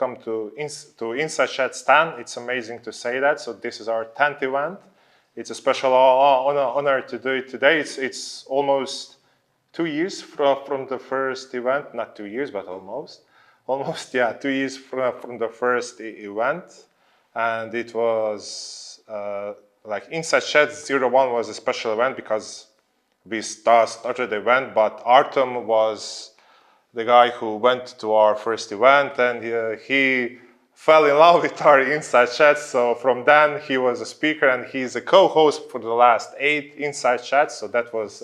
welcome to Insight Chat's 10. It's amazing to say that. So this is our 10th event. It's a special honor to do it today. It's almost 2 years from the first event. Not 2 years, but almost. Almost, yeah, 2 years from the first event. And it was like Insight Chat 01 was a special event because we started the event, but Artem was the guy who went to our first event, and he fell in love with our Insight Chats. So from then he was a speaker, and he's a co-host for the last 8 Insight Chats. So that was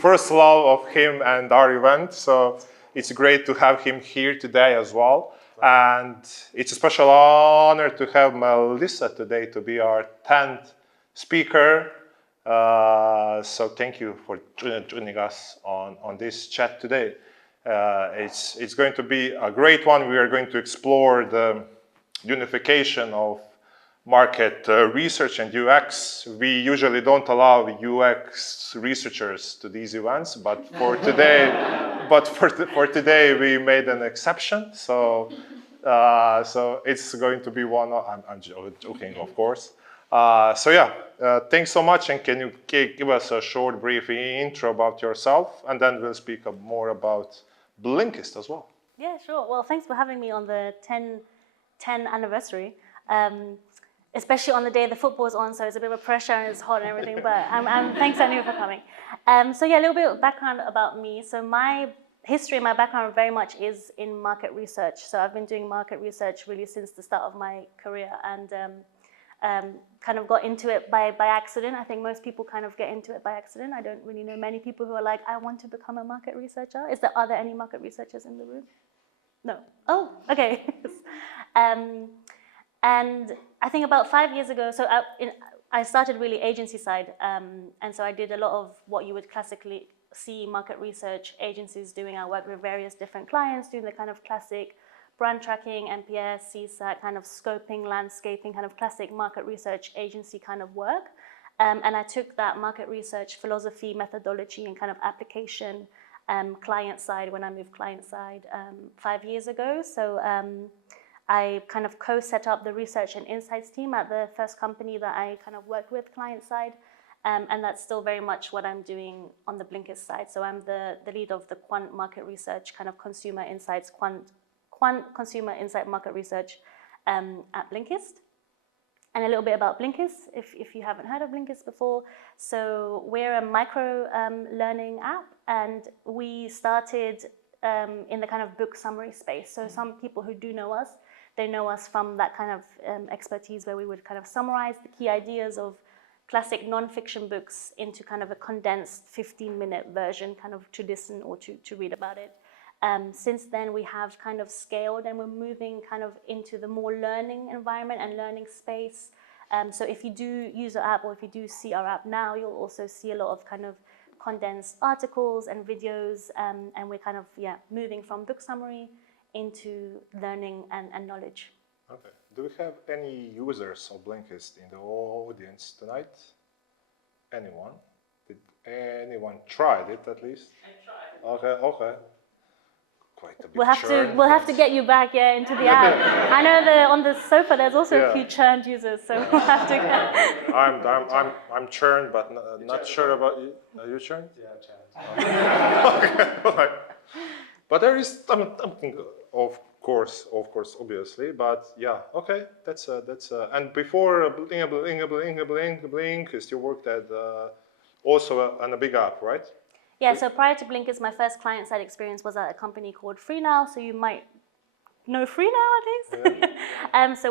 first love of him and our event. So it's great to have him here today as well. And it's a special honor to have Mellisa today to be our 10th speaker. So thank you for joining us on this chat today. It's going to be a great one. We are going to explore the unification of market research and UX. We usually don't allow UX researchers to these events, but for today, for today we made an exception. So it's going to be one. I'm joking, of course. So yeah, thanks so much. And can you give us a short, brief intro about yourself, and then we'll speak more about Blinkist as well. Yeah, sure. Well, thanks for having me on the 10 anniversary, especially on the day the football's on, so it's a bit of pressure and it's hot and everything, but thanks anyway for coming. So yeah, a little bit of background about me. So my history, my background very much is in market research. So I've been doing market research really since the start of my career, and kind of got into it by accident. I think most people kind of get into it by accident. I don't really know many people who are like, I want to become a market researcher. Are there any market researchers in the room? No. Oh, okay. And I think about 5 years ago, so I started really agency side. And so I did a lot of what you would classically see market research agencies doing. I worked with various different clients doing the kind of classic brand tracking, NPS, CSAT, kind of scoping, landscaping, kind of classic market research agency kind of work. And I took that market research philosophy, methodology, and kind of application client side when I moved client side 5 years ago. So I kind of co-set up the research and insights team at the first company that I kind of worked with client side. And that's still very much what I'm doing on the Blinkist side. So I'm the lead of the quant market research, kind of consumer insights, quant consumer insight market research at Blinkist. And a little bit about Blinkist, if you haven't heard of Blinkist before. So we're a micro learning app, and we started in the kind of book summary space. So some people who do know us, they know us from that kind of expertise where we would kind of summarize the key ideas of classic non-fiction books into kind of a condensed 15-minute version, kind of to listen or to read about it. Since then, we have kind of scaled, and we're moving kind of into the more learning environment and learning space. So if you do use our app, or if you do see our app now, you'll also see a lot of kind of condensed articles and videos, and we're kind of, moving from book summary into learning and knowledge. Okay. Do we have any users of Blinkist in the audience tonight? Anyone? Did anyone tried it at least? I tried. Okay. Quite a bit we'll have to get you back into the app. I know on the sofa there's also a few churned users, so we'll have to get. I'm churned, but not sure about you. Are you churned? Yeah, churned. Okay. But there is something, of course, obviously. But yeah, okay. That's and before Blinkist, you worked at also on a big app, right? Yeah, so prior to Blinkist, my first client-side experience was at a company called FreeNow. So you might know FreeNow at least. Yeah. So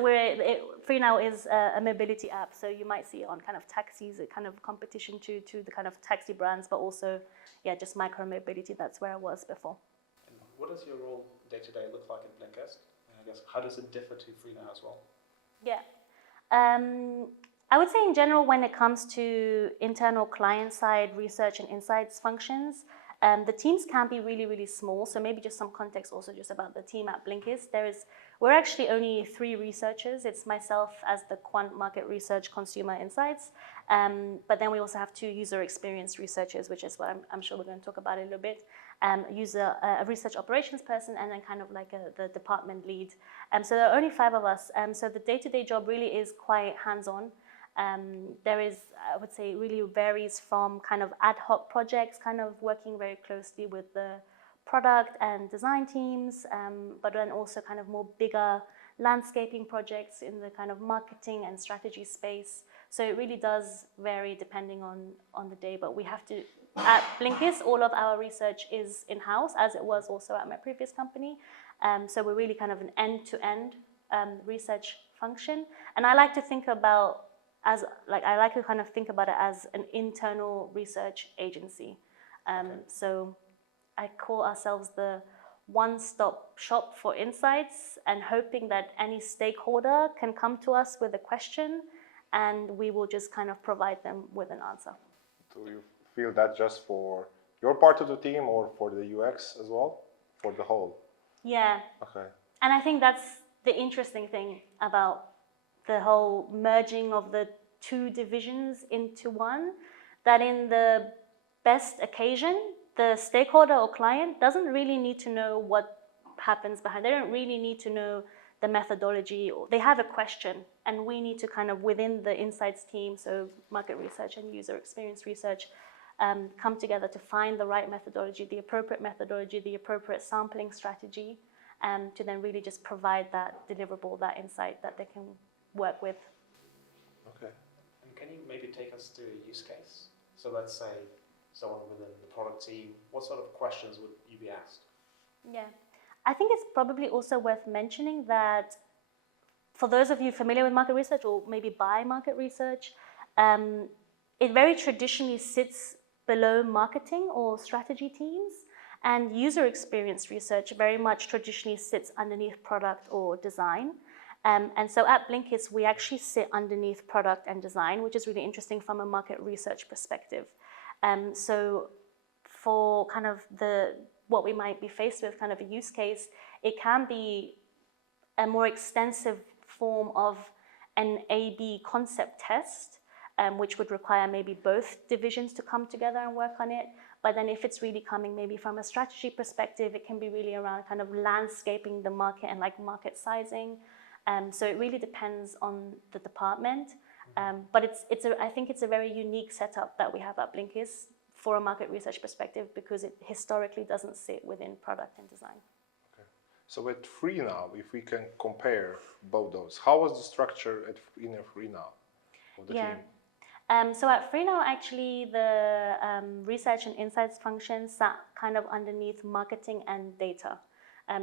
FreeNow is a mobility app. So you might see it on kind of taxis, a kind of competition to the kind of taxi brands, but also, just micro-mobility. That's where I was before. And what does your role day-to-day look like in Blinkist? And I guess, how does it differ to FreeNow as well? Yeah. I would say in general, when it comes to internal client-side research and insights functions, the teams can be really, really small. So maybe just some context also just about the team at Blinkist. We're actually only 3 researchers. It's myself as the quant market research consumer insights. But then we also have 2 user experience researchers, which is what I'm sure we're going to talk about in a little bit. a research operations person, and then kind of like the department lead. So there are only 5 of us. So the day-to-day job really is quite hands-on. There is, I would say, it really varies from kind of ad hoc projects, kind of working very closely with the product and design teams, but then also kind of more bigger landscaping projects in the kind of marketing and strategy space. So it really does vary depending on the day, but we have to, at Blinkist, all of our research is in-house, as it was also at my previous company. So we're really kind of an end-to-end research function. And I like to think about it as an internal research agency. So I call ourselves the one-stop shop for insights, and hoping that any stakeholder can come to us with a question and we will just kind of provide them with an answer. Do you feel that just for your part of the team or for the UX as well? For the whole? Yeah. Okay. And I think that's the interesting thing about the whole merging of the 2 divisions into one, that in the best occasion, the stakeholder or client doesn't really need to know what happens behind. They don't really need to know the methodology. They have a question, and we need to kind of, within the insights team, so market research and user experience research, come together to find the right methodology, the appropriate sampling strategy, to then really just provide that deliverable, that insight that they can work with. Okay. And can you maybe take us through a use case? So let's say someone within the product team, what sort of questions would you be asked? Yeah, I think it's probably also worth mentioning that for those of you familiar with market research, or maybe by market research, it very traditionally sits below marketing or strategy teams, and user experience research very much traditionally sits underneath product or design. And so at Blinkist, we actually sit underneath product and design, which is really interesting from a market research perspective. So for kind of what we might be faced with, kind of a use case, it can be a more extensive form of an A/B concept test, which would require maybe both divisions to come together and work on it. But then if it's really coming maybe from a strategy perspective, it can be really around kind of landscaping the market and like market sizing. So it really depends on the department. But I think it's a very unique setup that we have at Blinkist for a market research perspective, because it historically doesn't sit within product and design. Okay. So at FreeNow, if we can compare both those, how was the structure in FreeNow of the team? So at FreeNow, actually, the research and insights function sat kind of underneath marketing and data.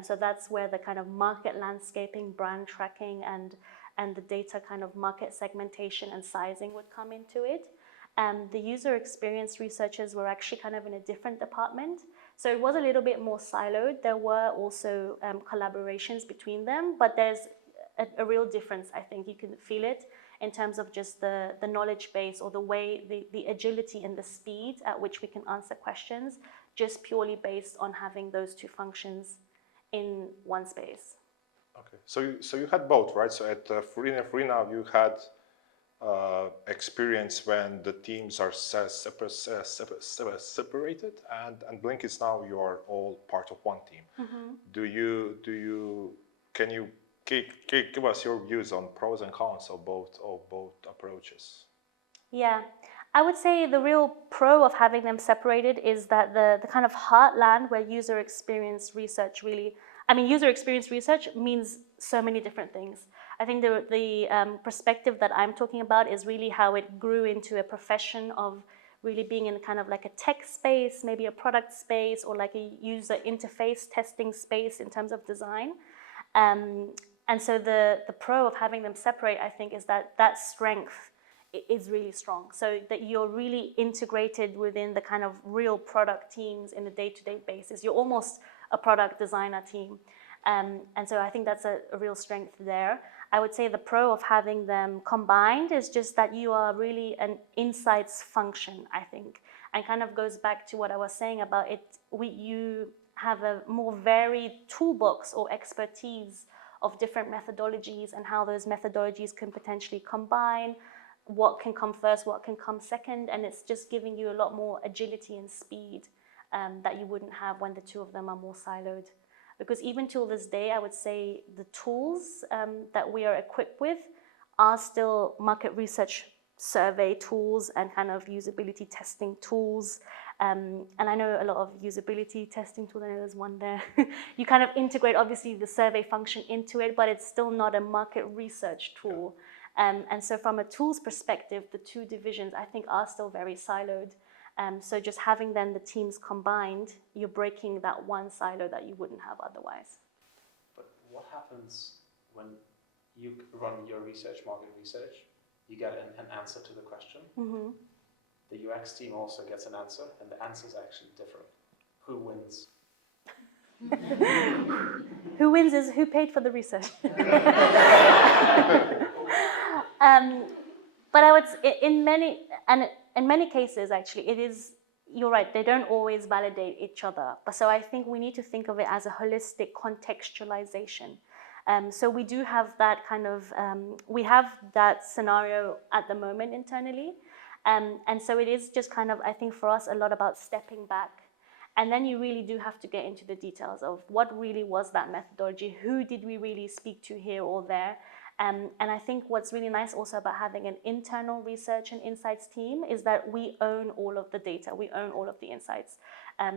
So that's where the kind of market landscaping, brand tracking, and the data kind of market segmentation and sizing would come into it. The user experience researchers were actually kind of in a different department. So it was a little bit more siloed. There were also collaborations between them, but there's a real difference. I think you can feel it in terms of just the knowledge base, or the way, the agility and the speed at which we can answer questions, just purely based on having those 2 functions in one space. Okay, so you had both, right? So at FreeNow, you had experience when the teams are separated, and Blinkist now you are all part of one team. Can you give us your views on pros and cons of both approaches? Yeah, I would say the real pro of having them separated is that the kind of heartland where user experience research user experience research means so many different things. I think the perspective that I'm talking about is really how it grew into a profession of really being in kind of like a tech space, maybe a product space, or like a user interface testing space in terms of design. And so the pro of having them separate, I think, is that strength is really strong. So that you're really integrated within the kind of real product teams in a day-to-day basis. You're almost a product designer team. And so I think that's a real strength there. I would say the pro of having them combined is just that you are really an insights function, I think. And kind of goes back to what I was saying about it. You have a more varied toolbox or expertise of different methodologies, and how those methodologies can potentially combine, what can come first, what can come second, and it's just giving you a lot more agility and speed that you wouldn't have when the two of them are more siloed. Because even till this day, I would say the tools that we are equipped with are still market research survey tools and kind of usability testing tools. And I know a lot of usability testing tools, I know there's one there. You kind of integrate obviously the survey function into it, but it's still not a market research tool. And so from a tools perspective, the two divisions I think are still very siloed. So just having then the teams combined, you're breaking that one silo that you wouldn't have otherwise. But what happens when you run your research, market research, you get an answer to the question. Mm-hmm. The UX team also gets an answer, and the answer is actually different. Who wins? Who wins is who paid for the research. But I would in many cases actually it is, you're right, they don't always validate each other. But so I think we need to think of it as a holistic contextualization. So we do have that kind of, we have that scenario at the moment internally. And so it is just kind of, I think for us, a lot about stepping back. And then you really do have to get into the details of what really was that methodology, who did we really speak to here or there. And I think what's really nice also about having an internal research and insights team is that we own all of the data, we own all of the insights.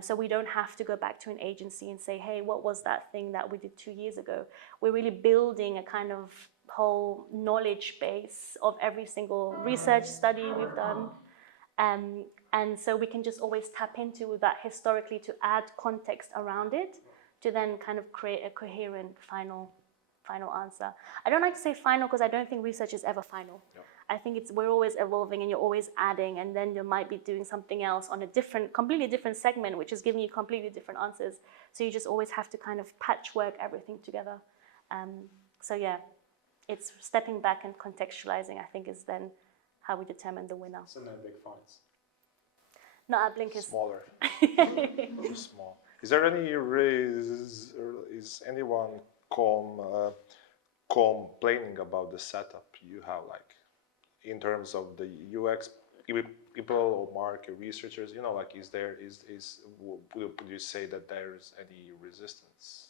So we don't have to go back to an agency and say, hey, what was that thing that we did 2 years ago? We're really building a kind of whole knowledge base of every single research study we've done. And so we can just always tap into that historically to add context around it to then kind of create a coherent final answer. I don't like to say final because I don't think research is ever final. Yep. I think we're always evolving and you're always adding, and then you might be doing something else on a completely different segment, which is giving you completely different answers. So you just always have to kind of patchwork everything together. So yeah, it's stepping back and contextualizing, I think, is then how we determine the winner. So no big fights? Not at Blinkist. Smaller. Too small. Is there any is anyone complaining about the setup you have, like in terms of the UX people or market researchers? You know, like would you say that there's any resistance?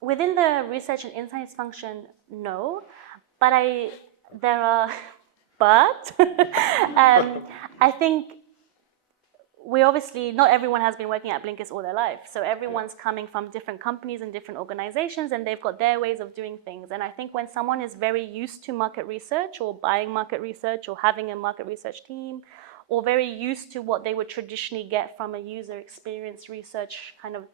Within the research and insights function, no, but I think we obviously, not everyone has been working at Blinkist all their life. So everyone's coming from different companies and different organizations, and they've got their ways of doing things. And I think when someone is very used to market research or buying market research or having a market research team, or very used to what they would traditionally get from a user experience research kind of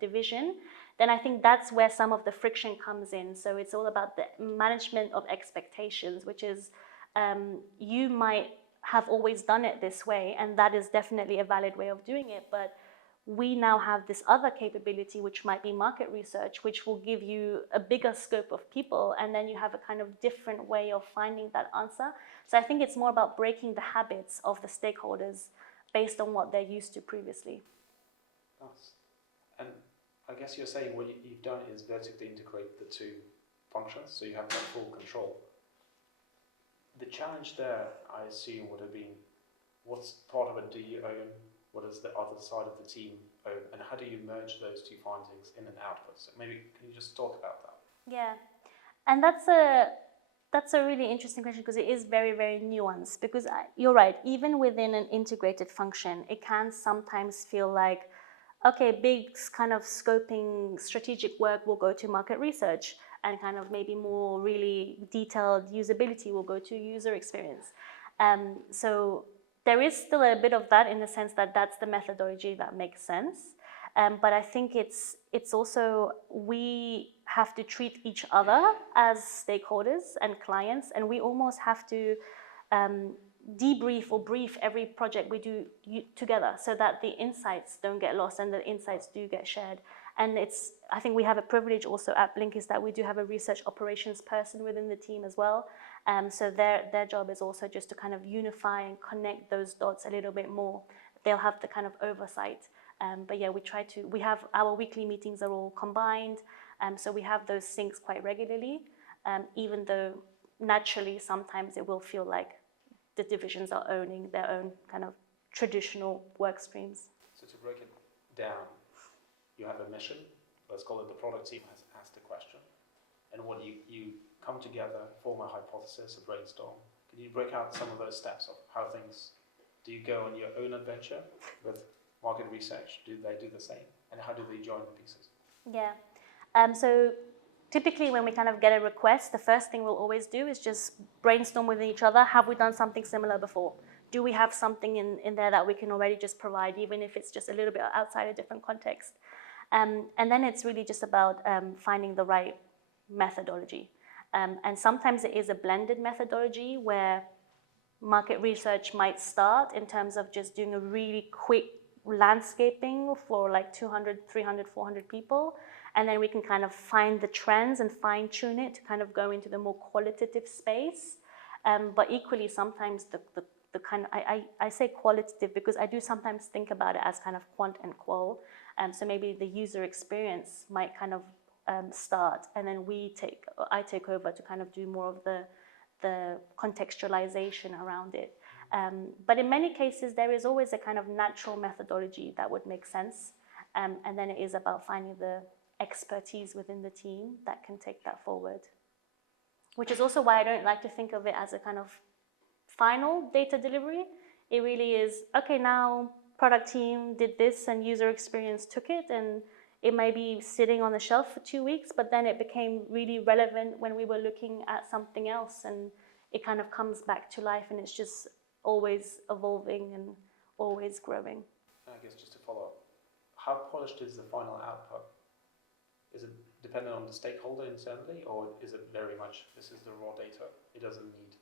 division, then I think that's where some of the friction comes in. So it's all about the management of expectations, which is you might have always done it this way, and that is definitely a valid way of doing it, but we now have this other capability, which might be market research, which will give you a bigger scope of people, and then you have a kind of different way of finding that answer. So I think it's more about breaking the habits of the stakeholders based on what they're used to previously. Nice. And I guess you're saying what you've done is vertically integrate the two functions, so you have that full control. The challenge there, I assume, would have been, what's part of it do you own? What does the other side of the team own? And how do you merge those two findings in an output? So maybe, can you just talk about that? Yeah, and that's a really interesting question because it is very, very nuanced. Because you're right, even within an integrated function, it can sometimes feel like, okay, big kind of scoping strategic work will go to market research, and kind of maybe more really detailed usability will go to user experience. So there is still a bit of that in the sense that that's the methodology that makes sense. But I think it's also, we have to treat each other as stakeholders and clients, and we almost have to debrief or brief every project we do together so that the insights don't get lost and the insights do get shared. And I think we have a privilege also at Blinkist that we do have a research operations person within the team as well. So their job is also just to kind of unify and connect those dots a little bit more. They'll have the kind of oversight. But yeah, we have our weekly meetings are all combined. So we have those syncs quite regularly, even though naturally sometimes it will feel like the divisions are owning their own kind of traditional work streams. So to break it down, you have a mission, let's call it the product team has asked a question, and what you come together, form a hypothesis, a brainstorm. Can you break out some of those steps of how things, do you go on your own adventure with market research? Do they do the same? And how do they join the pieces? Yeah. So typically when we kind of get a request, the first thing we'll always do is just brainstorm with each other. Have we done something similar before? Do we have something in there that we can already just provide, even if it's just a little bit outside a different context? And then it's really just about finding the right methodology. And sometimes it is a blended methodology where market research might start in terms of just doing a really quick landscaping for like 200, 300, 400 people. And then we can kind of find the trends and fine tune it to kind of go into the more qualitative space. But equally, sometimes the kind of, I say qualitative because I do sometimes think about it as kind of quant and qual. So maybe the user experience might kind of start, and then I take over to kind of do more of the contextualization around it. But in many cases, there is always a kind of natural methodology that would make sense. And then it is about finding the expertise within the team that can take that forward. Which is also why I don't like to think of it as a kind of final data delivery. It really is, okay, now product team did this and user experience took it, and it may be sitting on the shelf for 2 weeks, but then it became really relevant when we were looking at something else, and it kind of comes back to life, and it's just always evolving and always growing. I guess just to follow up, how polished is the final output? Is it dependent on the stakeholder internally, or is it very much, this is the raw data, it doesn't need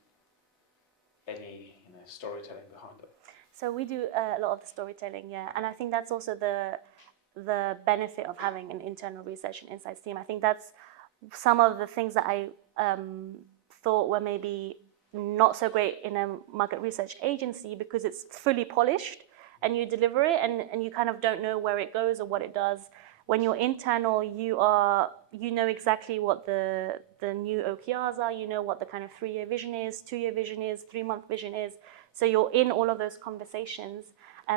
any storytelling behind it? So we do a lot of the storytelling, yeah, and I think that's also the benefit of having an internal research and insights team. I think that's some of the things that I thought were maybe not so great in a market research agency, because it's fully polished and you deliver it and you kind of don't know where it goes or what it does. When you're internal, you know exactly what the new OKRs are, you know what the kind of 3-year vision is, 2-year vision is, 3-month vision is. So you're in all of those conversations.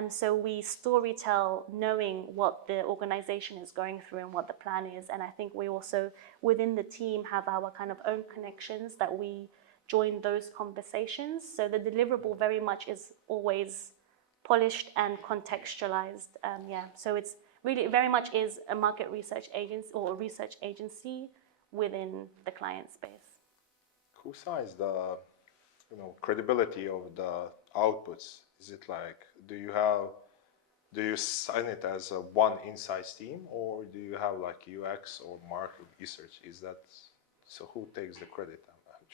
So we storytell knowing what the organization is going through and what the plan is. And I think we also, within the team, have our kind of own connections that we join those conversations. So the deliverable very much is always polished and contextualized. So it's really very much is a market research agency or a research agency within the client space. Who signs the credibility of the outputs? Is it like, do you sign it as a one insights team, or do you have like UX or market research? Is that, so who takes the credit? I'm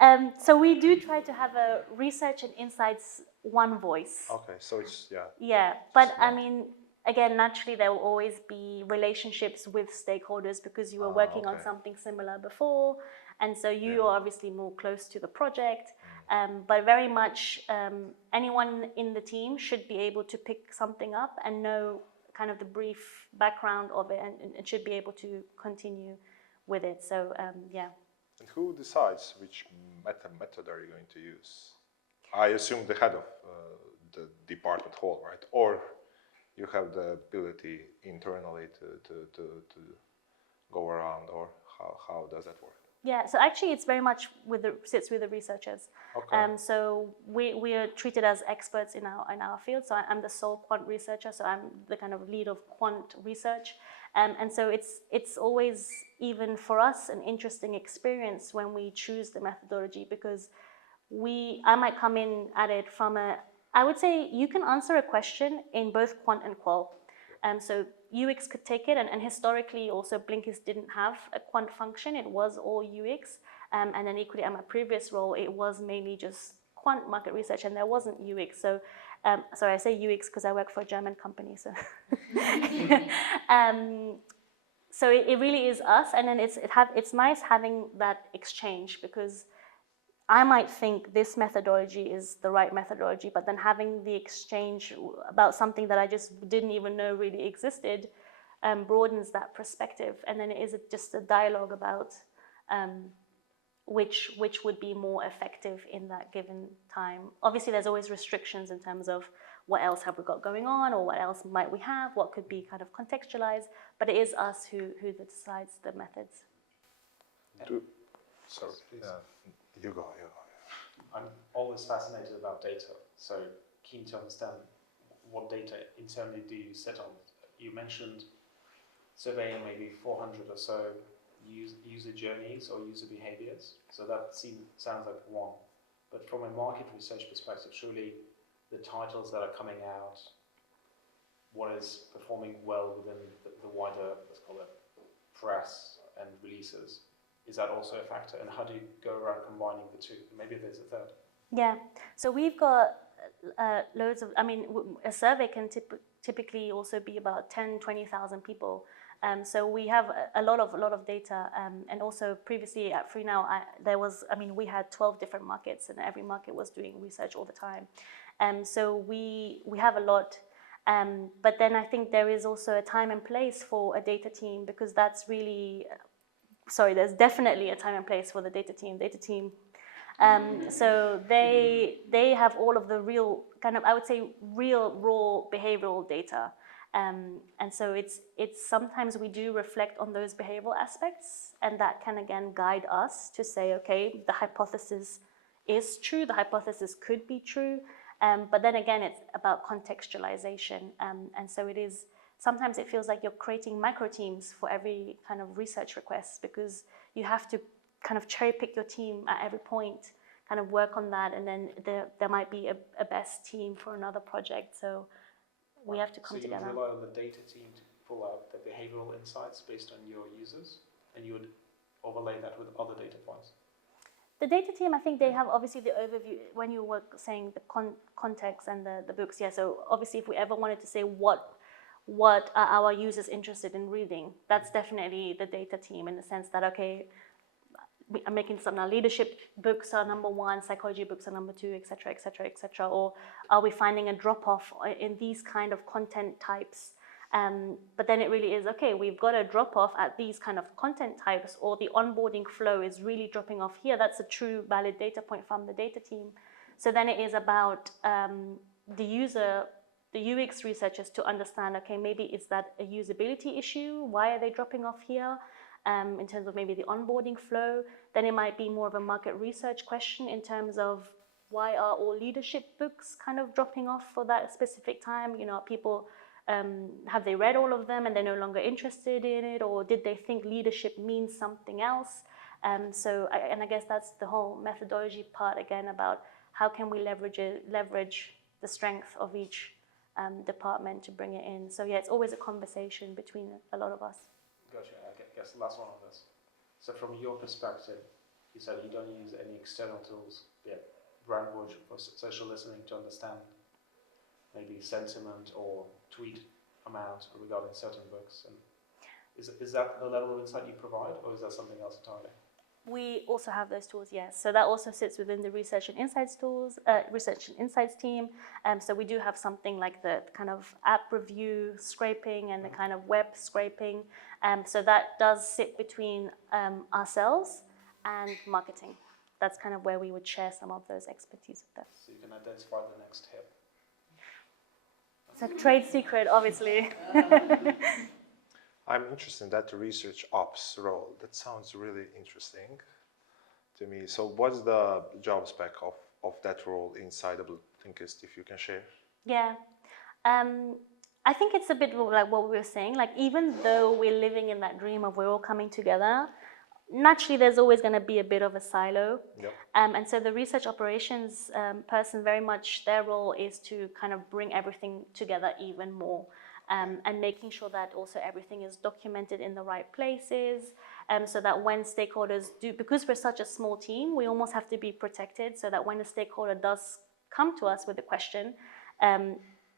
trying. So we do try to have a research and insights one voice. Okay, so it's, yeah. Yeah, but I mean, again, naturally there will always be relationships with stakeholders because you were working on something similar before. And so you are obviously more close to the project, but very much anyone in the team should be able to pick something up and know kind of the brief background of it, and should be able to continue with it. So yeah. And who decides which method are you going to use? I assume the head of the department whole, right? Or you have the ability internally to go around, or how does that work? Yeah, so actually it's very much sits with the researchers. Okay. So we are treated as experts in our field. So I'm the sole quant researcher, so I'm the kind of lead of quant research. And so it's always, even for us, an interesting experience when we choose the methodology, because I might come in at it from I would say you can answer a question in both quant and qual. So UX could take it, and historically also Blinkist didn't have a quant function, it was all UX. And then equally at my previous role, it was mainly just quant market research and there wasn't UX. So, sorry, I say UX because I work for a German company. So, so it really is us, and then it's nice having that exchange, because I might think this methodology is the right methodology, but then having the exchange about something that I just didn't even know really existed broadens that perspective. And then it is just a dialogue about which would be more effective in that given time. Obviously, there's always restrictions in terms of what else have we got going on, or what else might we have, what could be kind of contextualized, but it is us who decides the methods. Sorry, you go. I'm always fascinated about data, so keen to understand what data internally do you sit on. You mentioned surveying maybe 400 or so user journeys or user behaviors, so that sounds like one. But from a market research perspective, surely the titles that are coming out, what is performing well within the wider, let's call it, press and releases, is that also a factor? And how do you go around combining the two? Maybe there's a third. Yeah, so we've got loads of, I mean, a survey can typically also be about 10, 20,000 people. So we have a lot of data, and also previously at FreeNow, we had 12 different markets, and every market was doing research all the time. So we have a lot, but then I think there is also a time and place for a data team, because that's really, there's definitely a time and place for the data team. So they have all of the real kind of, I would say, real raw behavioral data. And so it's sometimes we do reflect on those behavioral aspects, and that can again guide us to say, okay, the hypothesis is true, the hypothesis could be true, but then again, it's about contextualization. And so it is, sometimes it feels like you're creating micro teams for every kind of research request, because you have to kind of cherry pick your team at every point, kind of work on that, and then there might be a best team for another project. So we have to come together. So you would rely on the data team to pull out the behavioral insights based on your users, and you would overlay that with other data points? The data team, I think they have obviously the overview when you were saying the context and the books. Yeah, so obviously if we ever wanted to say what are our users interested in reading, that's definitely the data team, in the sense that, okay, I'm making some now, leadership books are number one, psychology books are number two, etc., etc., etc. Or are we finding a drop-off in these kind of content types? But then it really is, okay, we've got a drop-off at these kind of content types, or the onboarding flow is really dropping off here. That's a true valid data point from the data team. So then it is about the user, the UX researchers, to understand, okay, maybe is that a usability issue? Why are they dropping off here? In terms of maybe the onboarding flow. Then it might be more of a market research question in terms of why are all leadership books kind of dropping off for that specific time? You know, people, have they read all of them and they're no longer interested in it, or did they think leadership means something else? I guess that's the whole methodology part again, about how can we leverage the strength of each department to bring it in. So yeah, it's always a conversation between a lot of us. Gotcha. I guess the last one on this. So from your perspective, you said you don't use any external tools, Brandwatch or social listening, to understand maybe sentiment or tweet amount regarding certain books. And is that the level of insight you provide, or is that something else entirely? We also have those tools, yes. So that also sits within the research and insights team. So we do have something like the kind of app review scraping and the kind of web scraping. So that does sit between ourselves and marketing. That's kind of where we would share some of those expertise with them. So you can identify the next hit. It's a trade secret, obviously. I'm interested in that research ops role. That sounds really interesting to me. So what's the job spec of that role inside of Blinkist, if you can share? Yeah. I think it's a bit like what we were saying. Like, even though we're living in that dream of we're all coming together, naturally there's always going to be a bit of a silo. Yep. And so the research operations person, very much their role is to kind of bring everything together even more. And making sure that also everything is documented in the right places, so that when stakeholders do, because we're such a small team, we almost have to be protected, so that when a stakeholder does come to us with a question,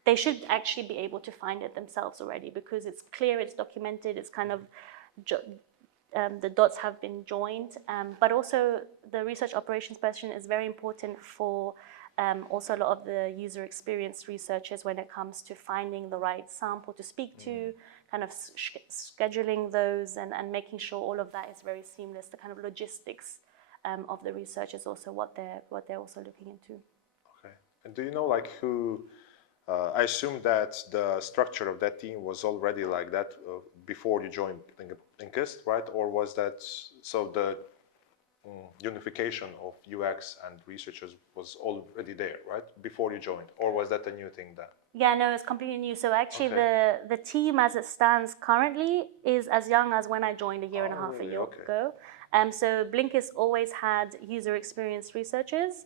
they should actually be able to find it themselves already, because it's clear, it's documented, it's kind of, the dots have been joined. But also the research operations person is very important for also a lot of the user experience researchers when it comes to finding the right sample to speak to, kind of scheduling those and making sure all of that is very seamless, the kind of logistics of the research is also what they're also looking into. Okay. And do you know like who? I assume that the structure of that team was already like that before you joined Blinkist, right? Or was that so the unification of UX and researchers was already there, right? Before you joined, or was that a new thing then? Yeah, no, it's completely new. So actually, Okay. the team as it stands currently is as young as when I joined a year and a half Really? Okay. ago. So Blinkist always had user experience researchers,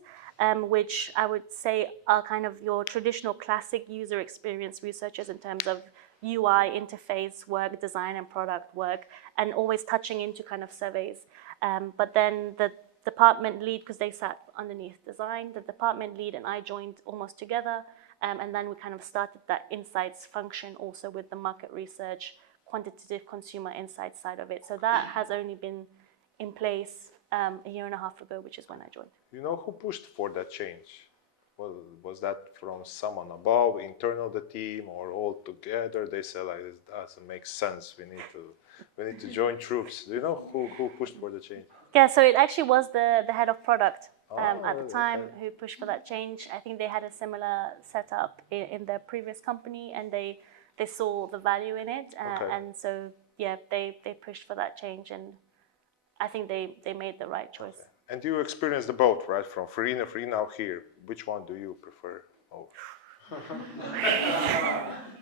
which I would say are kind of your traditional classic user experience researchers in terms of UI, interface work, design and product work, and always touching into kind of surveys. But then the department lead, because they sat underneath design, the department lead and I joined almost together. And then we kind of started that insights function also with the market research, quantitative consumer insights side of it. So that has only been in place a year and a half ago, which is when I joined. You know who pushed for that change? Well, was that from someone above, internal the team, or all together? They said like this doesn't make sense. We need to join troops. Do you know who pushed for the change? Yeah, so it actually was the head of product at the really? time Okay. who pushed for that change. I think they had a similar setup in their previous company, and they saw the value in it, Okay. and so yeah, they pushed for that change, and I think they made the right choice. Okay. And you experienced the both, right? From free now here. Which one do you prefer? Oh.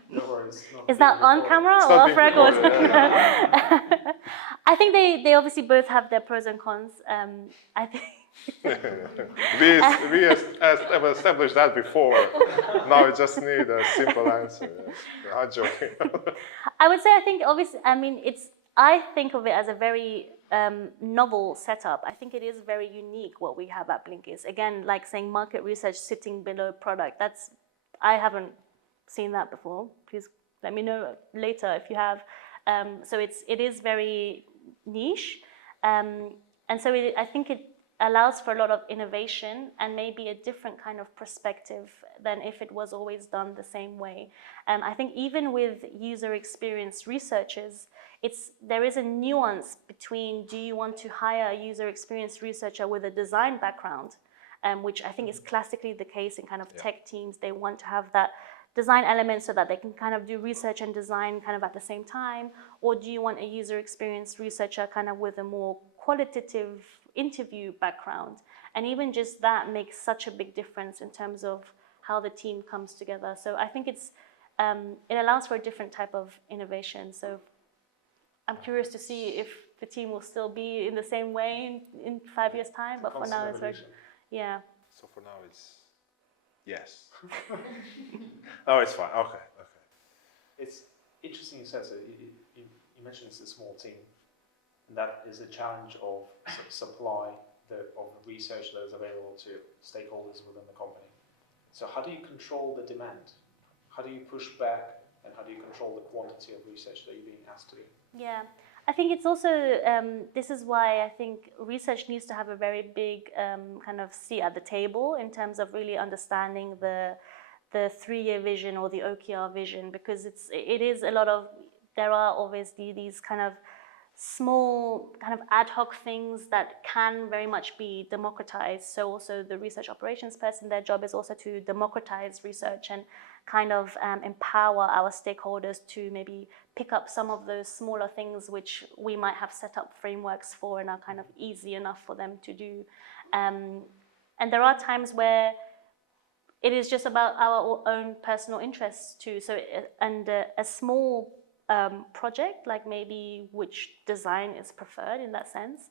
No worries. Is that on camera It's or not off being record? recorded, yeah, I think they obviously both have their pros and cons. I think we have established that before. Now we just need a simple answer. Yeah. I'm joking. I would say I think obviously I think of it as a very novel setup. I think it is very unique what we have at Blinkist. Again, like saying market research sitting below product. I haven't seen that before. Please let me know later if you have. So it is very niche, and so I think it allows for a lot of innovation and maybe a different kind of perspective than if it was always done the same way. I think even with user experience researchers, there is a nuance between do you want to hire a user experience researcher with a design background, which I think is classically the case in kind of tech teams. They want to have that design element so that they can kind of do research and design kind of at the same time, or do you want a user experience researcher kind of with a more qualitative interview background? And even just that makes such a big difference in terms of how the team comes together. So I think it allows for a different type of innovation. So I'm curious to see if the team will still be in the same way in 5 years' time, but for now it's very, yeah. So for now it's yes. Oh, it's fine. Okay. It's interesting you said so. You mentioned it's a small team, and that is a challenge of supply of research that is available to stakeholders within the company. So how do you control the demand? How do you push back, and how do you control the quantity of research that you're being asked to do? Yeah, I think it's also, this is why I think research needs to have a very big kind of seat at the table in terms of really understanding the 3-year vision or the OKR vision, because it is a lot of, there are obviously these kind of small kind of ad hoc things that can very much be democratized. So also the research operations person, their job is also to democratize research and kind of empower our stakeholders to maybe pick up some of those smaller things which we might have set up frameworks for and are kind of easy enough for them to do. And there are times where it is just about our own personal interests too. So, a small project, like maybe which design is preferred in that sense,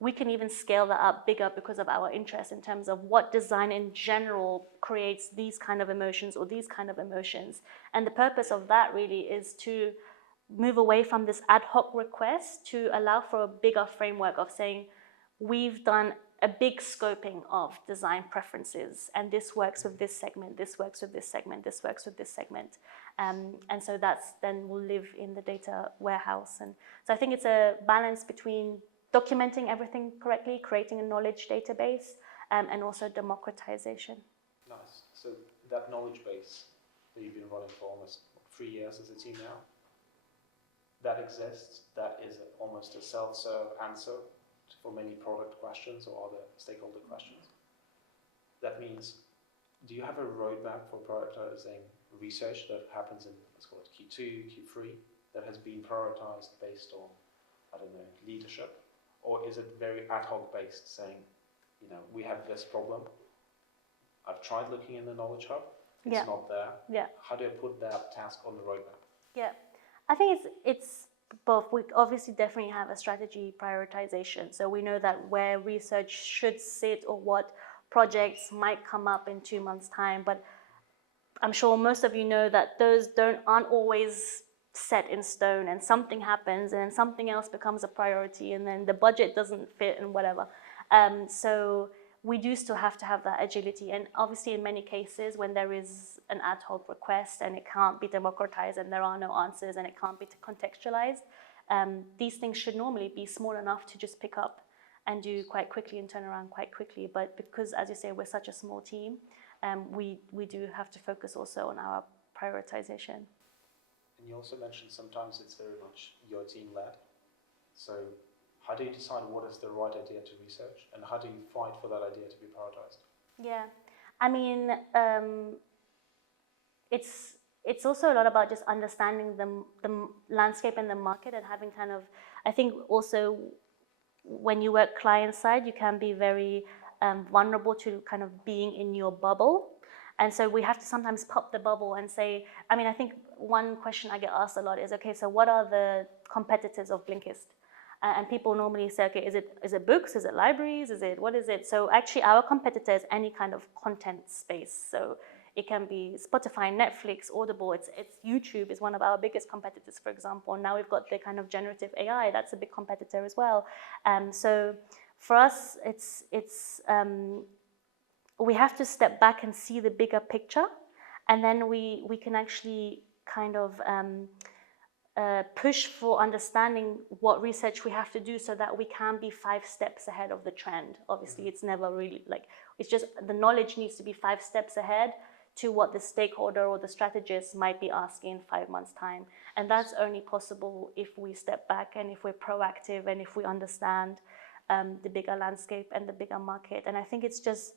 we can even scale that up bigger because of our interest in terms of what design in general creates these kind of emotions or these kind of emotions. And the purpose of that really is to move away from this ad hoc request to allow for a bigger framework of saying, we've done a big scoping of design preferences, and this works with this segment, this works with this segment, this works with this segment. And so that's then will live in the data warehouse. And so I think it's a balance between documenting everything correctly, creating a knowledge database, and also democratization. Nice. So that knowledge base that you've been running for almost 3 years as a team now, that exists, that is almost a self-serve answer for many product questions or other stakeholder questions. That means, do you have a roadmap for prioritizing research that happens in, let's call it Q2, Q3, that has been prioritized based on, I don't know, leadership? Or is it very ad hoc based, saying, you know, we have this problem, I've tried looking in the Knowledge Hub, it's not there. Yeah. How do I put that task on the roadmap? Yeah, I think it's both. We obviously definitely have a strategy prioritization. So we know that where research should sit or what projects might come up in 2 months' time. But I'm sure most of you know that those aren't always set in stone, and something happens and then something else becomes a priority, and then the budget doesn't fit and whatever. So we do still have to have that agility, and obviously in many cases when there is an ad hoc request and it can't be democratized and there are no answers and it can't be contextualized, these things should normally be small enough to just pick up and do quite quickly and turn around quite quickly. But because, as you say, we're such a small team, we do have to focus also on our prioritization. And you also mentioned sometimes it's very much your team led. So how do you decide what is the right idea to research, and how do you fight for that idea to be prioritized? Yeah, I mean, it's also a lot about just understanding the landscape and the market, and having kind of, I think also when you work client side, you can be very vulnerable to kind of being in your bubble. And so we have to sometimes pop the bubble and say, I mean, I think one question I get asked a lot is, okay, so what are the competitors of Blinkist? And people normally say, okay, is it books? Is it libraries? What is it? So actually our competitor is any kind of content space. So it can be Spotify, Netflix, Audible, it's YouTube is one of our biggest competitors, for example. And now we've got the kind of generative AI, that's a big competitor as well. So for us, we have to step back and see the bigger picture, and then we can actually kind of push for understanding what research we have to do so that we can be 5 steps ahead of the trend. Obviously, it's never really it's just the knowledge needs to be 5 steps ahead to what the stakeholder or the strategist might be asking in 5 months' time. And that's only possible if we step back and if we're proactive and if we understand the bigger landscape and the bigger market. And I think it's just,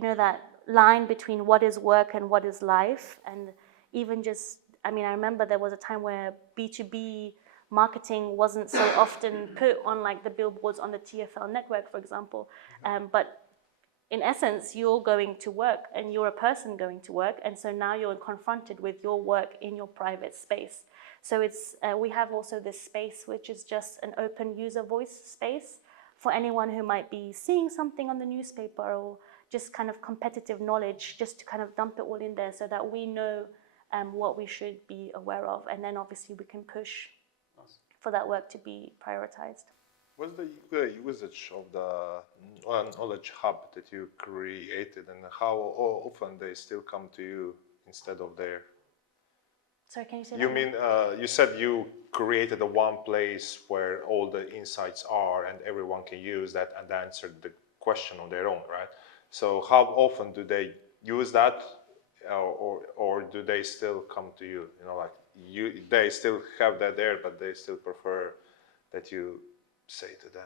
that line between what is work and what is life. And even just, I mean, I remember there was a time where B2B marketing wasn't so often put on the billboards on the TfL network, for example. But in essence, you're going to work and you're a person going to work. And so now you're confronted with your work in your private space. So it's we have also this space, which is just an open user voice space for anyone who might be seeing something on the newspaper or just kind of competitive knowledge, just to kind of dump it all in there so that we know what we should be aware of. And then obviously we can push for that work to be prioritized. What's the usage of the knowledge hub that you created, and how often they still come to you instead of there? Sorry, can you say that? You mean, you said you created a one place where all the insights are and everyone can use that and answer the question on their own, right? So how often do they use that, or do they still come to you? They still have that there, but they still prefer that you say to them?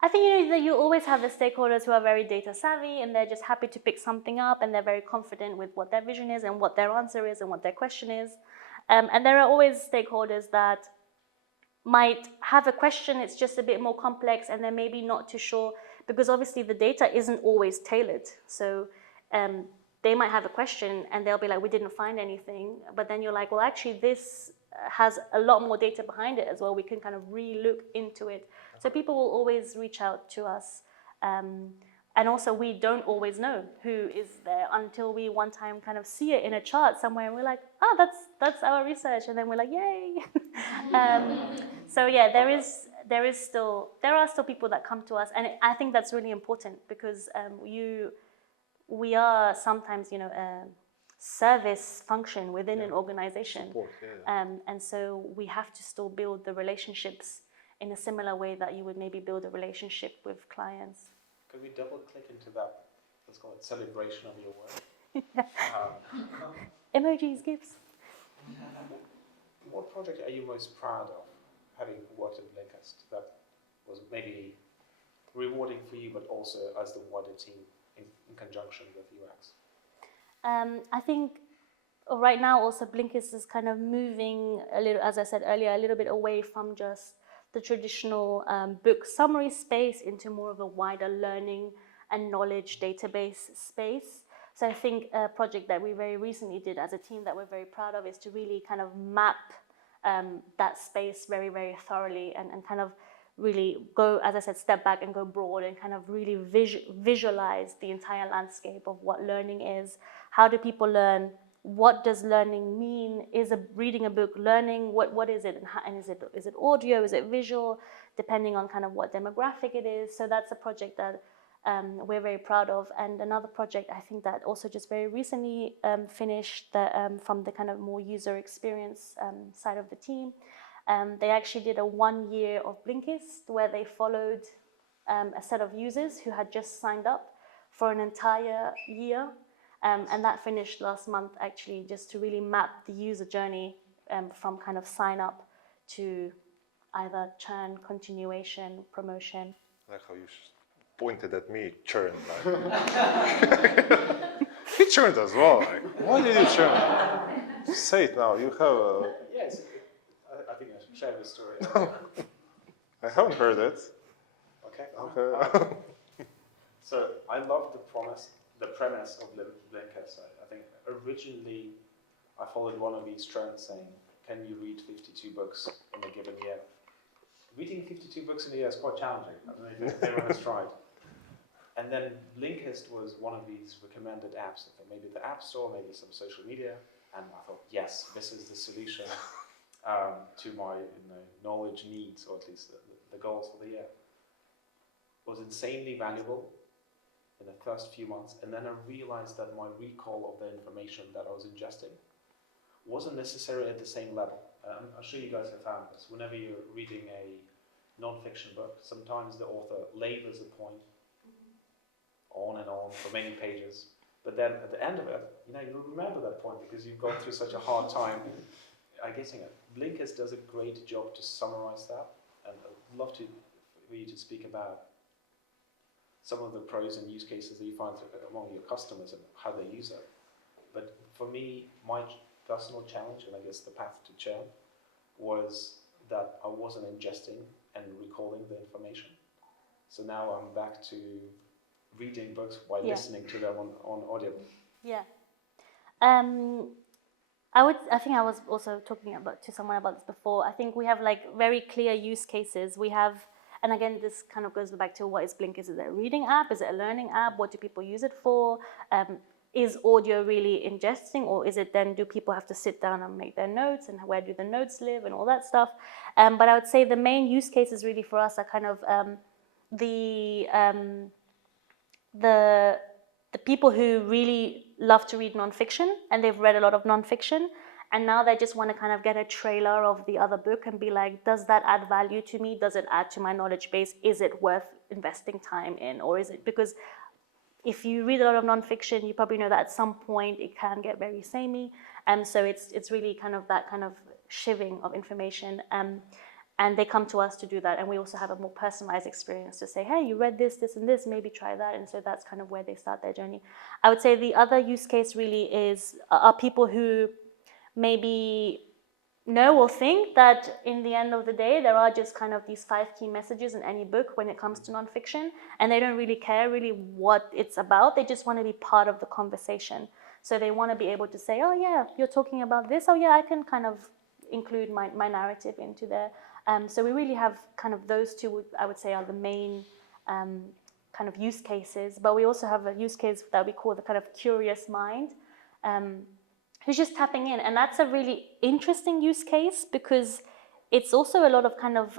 I think that you always have the stakeholders who are very data savvy and they're just happy to pick something up and they're very confident with what their vision is and what their answer is and what their question is. And there are always stakeholders that might have a question, it's just a bit more complex and they're maybe not too sure, because obviously the data isn't always tailored. So they might have a question and they'll be like, we didn't find anything. But then you're like, well, actually this has a lot more data behind it as well. We can kind of re-look into it. So people will always reach out to us. And also we don't always know who is there until we one time kind of see it in a chart somewhere and we're like, oh, that's our research. And then we're like, yay. So yeah, there are still people that come to us. And I think that's really important because we are sometimes, a service function within an organization. Support, yeah. And so we have to still build the relationships in a similar way that you would maybe build a relationship with clients. Could we double click into that, let's call it celebration of your work? Emojis, gifs. What project are you most proud of having worked at Blinkist, that was maybe rewarding for you, but also as the wider team in conjunction with UX? I think right now also Blinkist is kind of moving a little, as I said earlier, a little bit away from just the traditional book summary space into more of a wider learning and knowledge database space. So I think a project that we very recently did as a team that we're very proud of is to really kind of map that space very, very thoroughly and kind of really go, as I said, step back and go broad and kind of really visualize the entire landscape of what learning is. How do people learn? What does learning mean? Is reading a book learning? What is it? And is it audio? Is it visual? Depending on kind of what demographic it is. So that's a project that we're very proud of. And another project I think that also just very recently finished from the kind of more user experience side of the team. They actually did a 1 year of Blinkist where they followed a set of users who had just signed up for an entire year. And that finished last month actually, just to really map the user journey from kind of sign up to either churn, continuation, promotion. I like how you pointed at me, churn. Like. He churned as well. Like, why did you churn? Say it now. You have a... Yes, I think I should share this story. I haven't heard it. Okay. Okay. So I love the premise of Blinkist. I think originally I followed one of these trends saying, can you read 52 books in a given year? Reading 52 books in a year is quite challenging. I don't know if anyone has tried. And then Blinkist was one of these recommended apps. I think maybe the App Store, maybe some social media. And I thought, yes, this is the solution to my knowledge needs, or at least the goals for the year. It was insanely valuable in the first few months, and then I realized that my recall of the information that I was ingesting wasn't necessarily at the same level. I'm sure you guys have found this. Whenever you're reading a non-fiction book, sometimes the author labors a point on and on for many pages, but then at the end of it, you remember that point because you've gone through such a hard time getting it. Blinkist does a great job to summarize that, and I'd love for you to speak about some of the pros and use cases that you find among your customers and how they use it. But for me, my personal challenge, and I guess the path to churn, was that I wasn't ingesting and recalling the information. So now I'm back to reading books while listening to them on audio. Yeah. I think I was also talking to someone about this before. I think we have like very clear use cases. We have, and again, this kind of goes back to what is Blinkist? Is it a reading app? Is it a learning app? What do people use it for? Is audio really ingesting, or is it then do people have to sit down and make their notes, and where do the notes live and all that stuff? But I would say the main use cases really for us are kind of the people who really love to read nonfiction, and they've read a lot of nonfiction, and now they just want to kind of get a trailer of the other book and be like, does that add value to me? Does it add to my knowledge base? Is it worth investing time in? Or is it, because if you read a lot of nonfiction, you probably know that at some point it can get very samey. And so it's really kind of that kind of shivving of information. And they come to us to do that. And we also have a more personalized experience to say, hey, you read this, this, and this, maybe try that. And so that's kind of where they start their journey. I would say the other use case really are people who maybe know or think that in the end of the day, there are just kind of these 5 key messages in any book when it comes to nonfiction. And they don't really care really what it's about. They just want to be part of the conversation. So they want to be able to say, oh yeah, you're talking about this. Oh yeah, I can kind of include my narrative into there. So we really have kind of those two, I would say, are the main kind of use cases. But we also have a use case that we call the kind of curious mind, who's just tapping in. And that's a really interesting use case because it's also a lot of kind of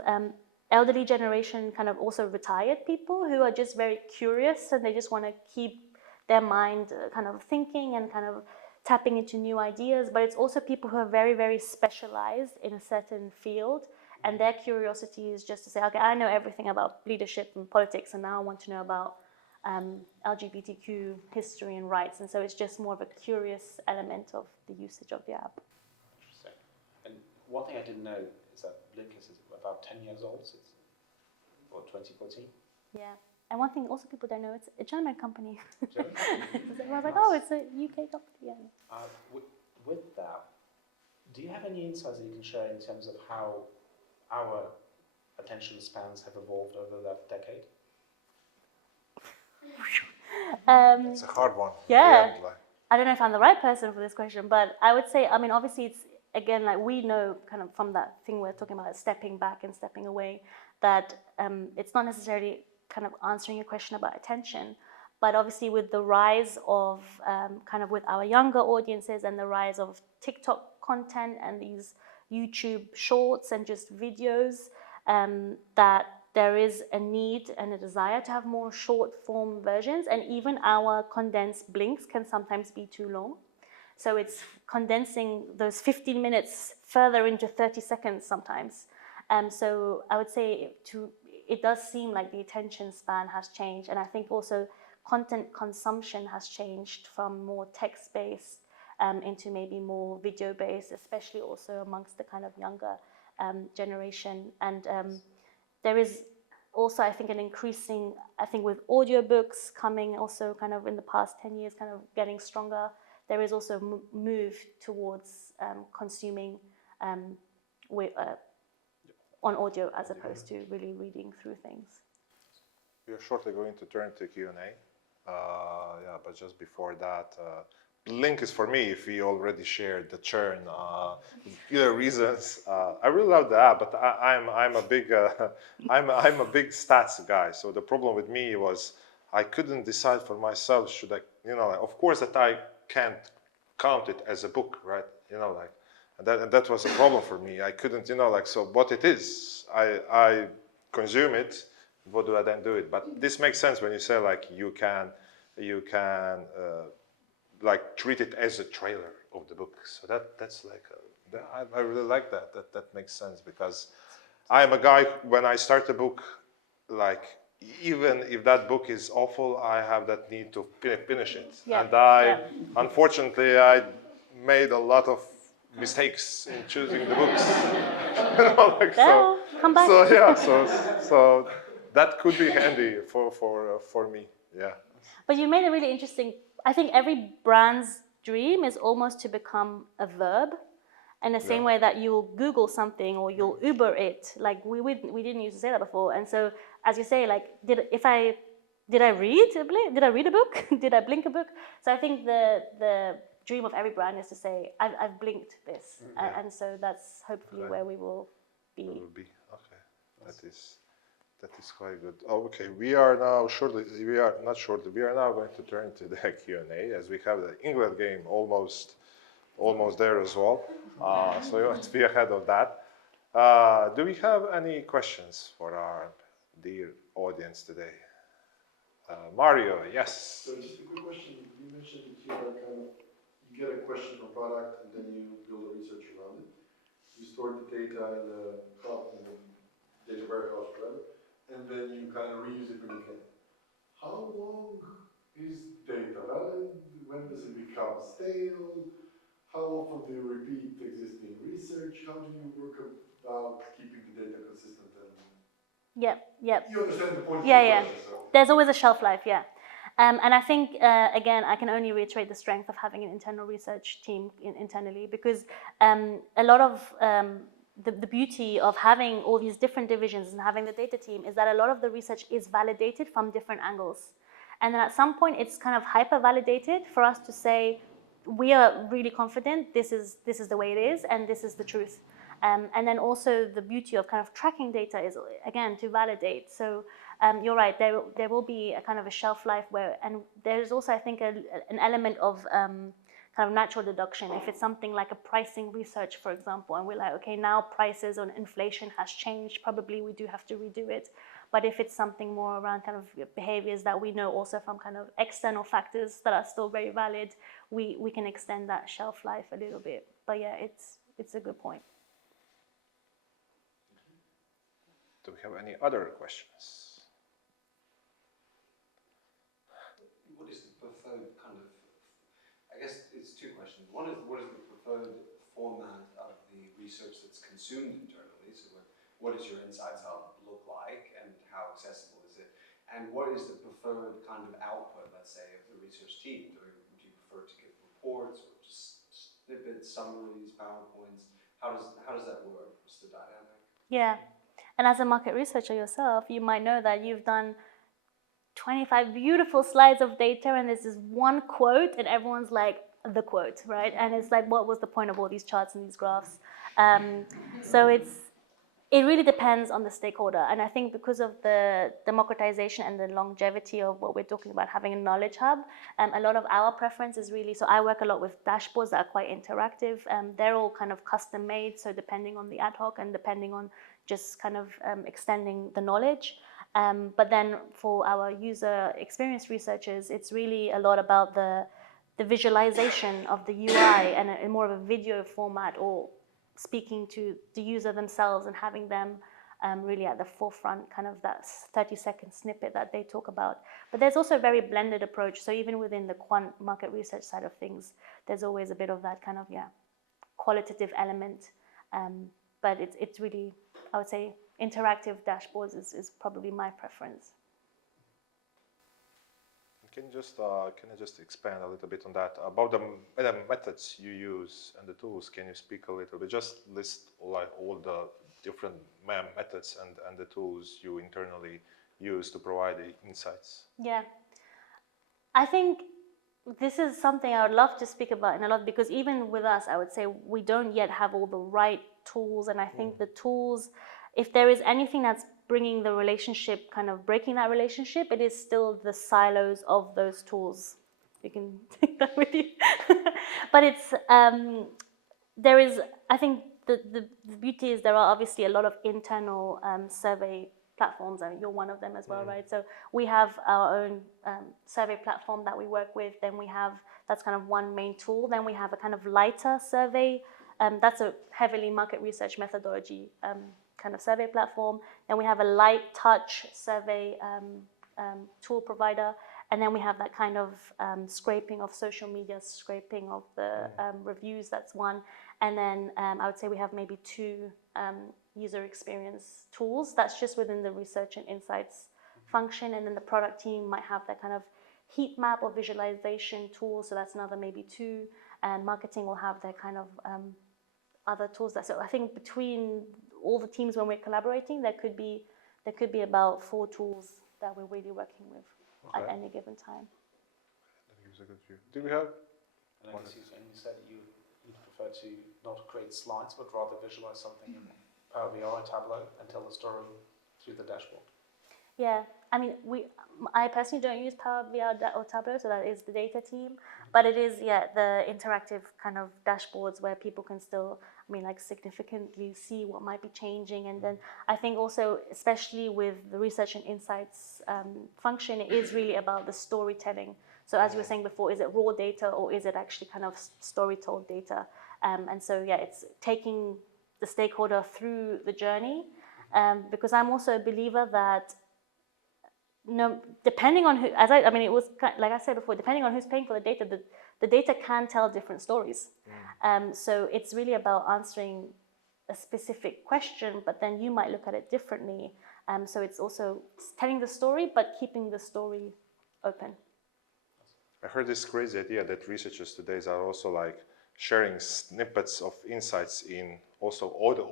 elderly generation, kind of also retired people who are just very curious and they just want to keep their mind kind of thinking and kind of tapping into new ideas. But it's also people who are very, very specialized in a certain field. And their curiosity is just to say, okay, I know everything about leadership and politics, and now I want to know about LGBTQ history and rights. And so it's just more of a curious element of the usage of the app. Interesting. And one thing I didn't know is that Blinkist is about 10 years old. So it's, what, 2014? Yeah. And one thing also people don't know, it's a German company. German? Everyone's like, Nice. oh, it's a UK company. Yeah. With that, do you have any insights that you can share in terms of how our attention spans have evolved over that decade? It's a hard one. Yeah. Like, I don't know if I'm the right person for this question, but I would say, I mean, obviously it's, again, like we know kind of from that thing we're talking about, stepping back and stepping away, that it's not necessarily kind of answering your question about attention, but obviously with the rise of kind of with our younger audiences and the rise of TikTok content and these YouTube shorts and just videos, that there is a need and a desire to have more short form versions, and even our condensed blinks can sometimes be too long. So it's condensing those 15 minutes further into 30 seconds sometimes. So I would say it does seem like the attention span has changed, and I think also content consumption has changed from more text-based into maybe more video-based, especially also amongst the kind of younger generation. And there is also, I think, an increasing, I think with audiobooks coming also kind of in the past 10 years, kind of getting stronger, there is also a move towards consuming on audio as opposed to really reading through things. we are shortly going to turn to Q&A. Yeah, but just before that, link is for me if we already shared the churn. Clear reasons. I really love the app, but I'm a big I'm a big stats guy. So the problem with me was I couldn't decide for myself. Should I, like, of course that I can't count it as a book, right? Like, and that was a problem for me. I couldn't, like, so what it is, I consume it. What do I then do it? But this makes sense when you say like you can like treat it as a trailer of the book. So that's like I really like that. That makes sense, because I am a guy, when I start a book, like even if that book is awful, I have that need to finish it. Yeah. And unfortunately, I made a lot of mistakes in choosing the books. Like, Well, come back. So yeah, so that could be handy for me. Yeah. But you made a really interesting, I think every brand's dream is almost to become a verb, in the same way that you'll Google something or you'll Uber it. Like we didn't used to say that before. And so, as you say, like, did I read a book? Did I blink a book? So I think the dream of every brand is to say, I've blinked this. And so that's hopefully where we will be. Okay. That is quite good. Oh, okay, we are now going to turn to the Q&A, as we have the England game almost there as well. So you want to be ahead of that. Do we have any questions for our dear audience today? Mario, yes. So just a quick question. You mentioned that you are you get a question from product and then you build a research around it. You store the data in the data warehouse, whatever, and then you kind of reuse it when you can. How long is data valid? When does it become stale? How often do you repeat existing research? How do you work about keeping the data consistent? Yep. You understand the point of the Yeah. question, so. There's always a shelf life, yeah. And I think, again, I can only reiterate the strength of having an internal research team internally, because a lot of the beauty of having all these different divisions and having the data team is that a lot of the research is validated from different angles. And then at some point, it's kind of hyper-validated for us to say, we are really confident this is the way it is, and this is the truth. And then also the beauty of kind of tracking data is, again, to validate. So you're right, there will be a kind of a shelf life and there's also, I think, an element of kind of natural deduction. If it's something like a pricing research, for example, and we're like, okay, now prices on inflation has changed, probably we do have to redo it. But if it's something more around kind of behaviors that we know also from kind of external factors that are still very valid, we can extend that shelf life a little bit. But yeah, it's a good point. Do we have any other questions? What is the preferred kind of, I guess it's two questions. One is, what is the preferred format of the research that's consumed internally? So what does your Insights Hub look like and how accessible is it? And what is the preferred kind of output, let's say, of the research team? Would you prefer to give reports or just snippets, summaries, PowerPoints? How does that work? What's the dynamic? Yeah. And as a market researcher yourself, you might know that you've done 25 beautiful slides of data and there's this one quote and everyone's like, the quote, right? And it's like, what was the point of all these charts and these graphs? So it really depends on the stakeholder. And I think because of the democratization and the longevity of what we're talking about, having a knowledge hub, a lot of our preference is really, so I work a lot with dashboards that are quite interactive. They're all kind of custom made, so depending on the ad hoc and depending on just kind of extending the knowledge. But then for our user experience researchers, it's really a lot about the visualization of the UI and in more of a video format, or speaking to the user themselves and having them really at the forefront, kind of that 30-second snippet that they talk about. But there's also a very blended approach. So even within the quant market research side of things, there's always a bit of that kind of, qualitative element. But it's really, I would say, interactive dashboards is probably my preference. Can you just expand a little bit on that about the methods you use and the tools? Can you speak a little bit? Just list like all the different methods and the tools you internally use to provide the insights. Yeah, I think this is something I would love to speak about in a lot, because even with us, I would say we don't yet have all the right tools, and I think the tools, if there is anything that's bringing the relationship, kind of breaking that relationship, it is still the silos of those tools. You can take that with you. But it's, there is, I think the beauty is there are obviously a lot of internal survey platforms, and you're one of them as well, right? So we have our own survey platform that we work with. Then we have, that's kind of one main tool. Then we have a kind of lighter survey. That's a heavily market research methodology kind of survey platform. Then we have a light touch survey tool provider. And then we have that kind of scraping of social media, scraping of the reviews, that's one. And then I would say we have maybe two user experience tools. That's just within the research and insights function. And then the product team might have that kind of heat map or visualization tool. So that's another maybe two. And marketing will have their kind of other tools. So I think between all the teams when we're collaborating, there could be about 4 tools that we're really working with at any given time. That gives a good view. Do we have? And I guess you said you'd prefer to not create slides, but rather visualize something in Power BI, Tableau, and tell the story through the dashboard. Yeah, I mean, I personally don't use Power BI or Tableau, so that is the data team. But it is, the interactive kind of dashboards where people can still, like significantly see what might be changing. And then I think also, especially with the research and insights function, it is really about the storytelling. So as you were saying before, is it raw data or is it actually kind of story-told data? And so, it's taking the stakeholder through the journey. Because I'm also a believer that depending on who, it was like I said before, depending on who's paying for the data, the data can tell different stories. So it's really about answering a specific question, but then you might look at it differently. So it's also telling the story, but keeping the story open. I heard this crazy idea that researchers today are also like sharing snippets of insights in also audio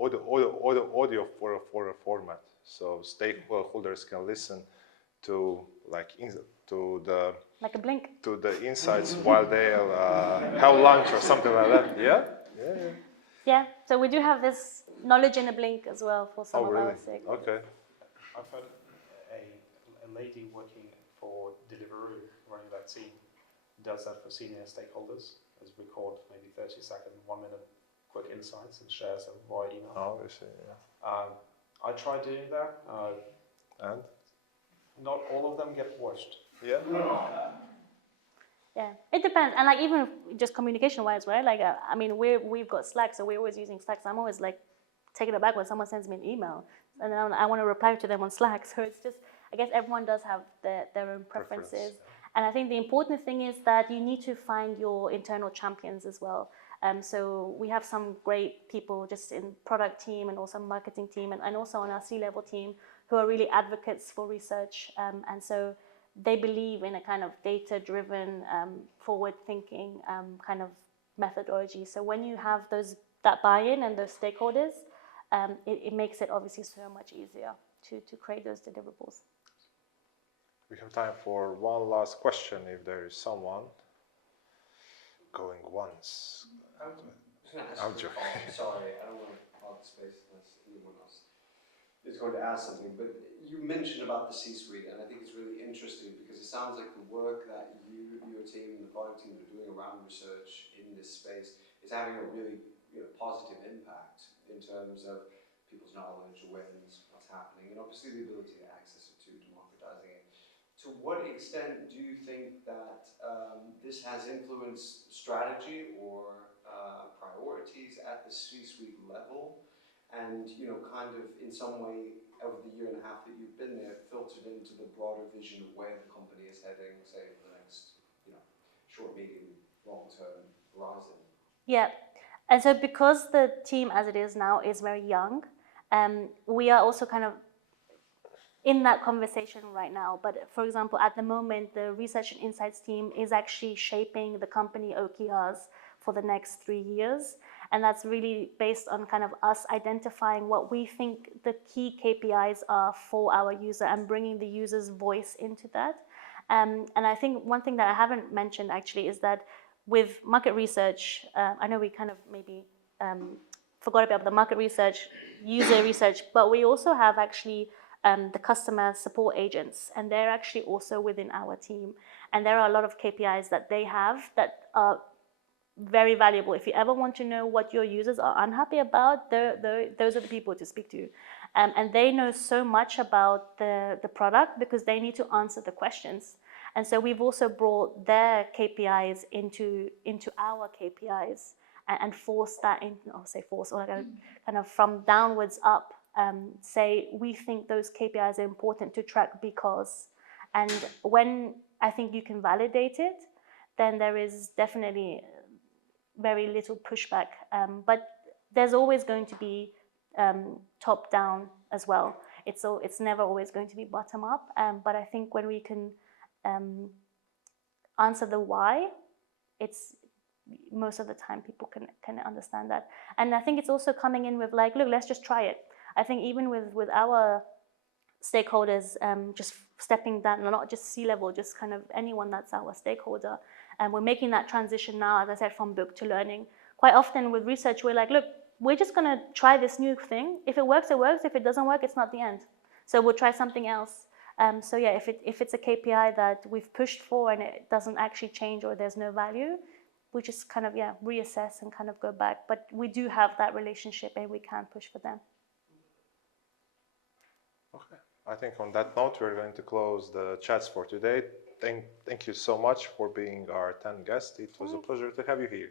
for a format. So stakeholders can listen to like a blink, to the insights while they have lunch or something like that. Yeah. So we do have this knowledge in a blink as well for some of our stakeholders. Okay. I've had a lady working for Deliveroo running that team does that for senior stakeholders, as record maybe 30-second, 1-minute quick insights and shares them via email. Oh, I see. Yeah. I tried doing that. And not all of them get watched. Yeah. Yeah, it depends, and like even just communication-wise, right? Like, we've got Slack, so we're always using Slack. So I'm always like taken aback when someone sends me an email, and then I want to reply to them on Slack. So it's just, I guess everyone does have their own preferences, And I think the important thing is that you need to find your internal champions as well. So we have some great people just in product team and also marketing team and also on our C-level team who are really advocates for research. And so they believe in a kind of data-driven, forward-thinking kind of methodology. So when you have that buy-in and those stakeholders, it makes it obviously so much easier to create those deliverables. We have time for one last question if there is someone going once. I was going to ask I'm you, joking. sorry, I don't want to hog the space unless anyone else is going to ask something, but you mentioned about the C-suite, and I think it's really interesting because it sounds like the work that you, your team, and the product team are doing around research in this space is having a really positive impact in terms of people's knowledge, awareness, what's happening, and obviously the ability to access it too, democratizing it. To what extent do you think that this has influenced strategy or priorities at the C-suite level, and kind of in some way over the year and a half that you've been there, filtered into the broader vision of where the company is heading, say for the next short, medium, long-term horizon? Yeah, and so because the team as it is now is very young, we are also kind of in that conversation right now. But for example, at the moment, the research and insights team is actually shaping the company OKRs for the next 3 years. And that's really based on kind of us identifying what we think the key KPIs are for our user and bringing the user's voice into that. And I think one thing that I haven't mentioned actually is that with market research, I know we kind of maybe forgot about the market research, user research, but we also have actually the customer support agents, and they're actually also within our team. And there are a lot of KPIs that they have that are very valuable. If you ever want to know what your users are unhappy about, those are the people to speak to. And they know so much about the product because they need to answer the questions. And so we've also brought their KPIs into our KPIs and force that in, or say force, or kind of from downwards up, say we think those KPIs are important to track because, and when I think you can validate it, then there is definitely very little pushback. But there's always going to be top down as well. It's never always going to be bottom up. But I think when we can answer the why, it's most of the time people can understand that. And I think it's also coming in with like, look, let's just try it. I think even with our stakeholders, just stepping down, not just C-level, just kind of anyone that's our stakeholder. And we're making that transition now, as I said, from book to learning. Quite often with research, we're like, look, we're just going to try this new thing. If it works, it works. If it doesn't work, it's not the end. So we'll try something else. So yeah, if it's a KPI that we've pushed for and it doesn't actually change or there's no value, we just kind of, reassess and kind of go back. But we do have that relationship and we can push for them. Okay. I think on that note, we're going to close the chats for today. Thank you so much for being our 10th guest. It was a pleasure to have you here.